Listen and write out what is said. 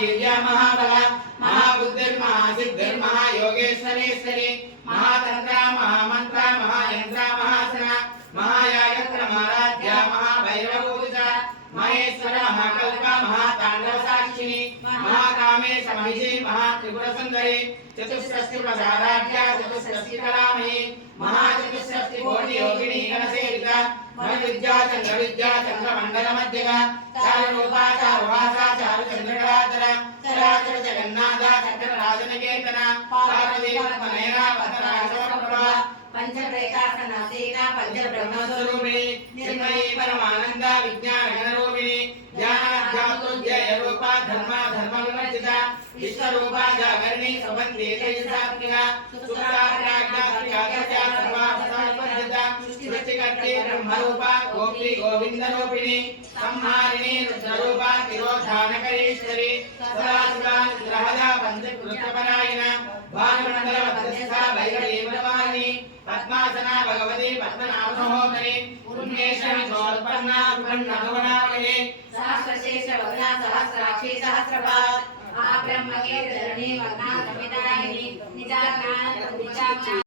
महावीर्या महाबल महाबुद्धिर्महासिद्धिर्महायोगेश्वरेश्वरी महातंत्रा महामंत्रा महायंत्रा महासना महायायत्र महाराध्या महाभैरवपूजा महेश्वर महाकल्पा महातांडव साक्षिणी महाकामेश महिषी महात्रिपुरसुंदरी चतुष्षष्टि प्रसाराध्या चतुष्षष्टि कलामयी महाचतुष्षष्टि कोटि योगिनी गणसेविका विद्या चंद्रमंडल मध्यगा चारुरूपा चारुभाषा चारु चंद्रकलाधर चराचर जगन्नाथ चक्र राजनकेतन पार्वती पद्मनयना पद्मनाशप्रभा पंचप्रेतासनासीना पंचब्रह्मस्वरूपिणी निर्मयी परमानंद विज्ञान गणरूपिणी ज्ञानाध्यात्मोज्जय रूपा धर्म विवर्जिता विश्वरूपा जागरणी सुबन्धि तेजसात्मिका सुप्राज्ञात्मिका सर्वाभूतात्मजिता सृष्टिकर्त्री ब्रह्मरूपा गोपी गोविंदरूपिणी संहारिणी रुद्ररूपा तिरोधानकरीश्वरी सदाशिवा ग्रहदा पंचकृतपरायण भानुमंडल मध्यस्था भैरवी ब्रह्माणी पद्मासना भगवती पद्मनाभसहोदरी उन्मेषणि सोत्पन्ना ब्रह्मभुवनावली सहस्रशेष वदना सहस्राक्षी सहस्रपाद आ ब्रह्मके धरणी वदना समिदायिनी निजाज्ञान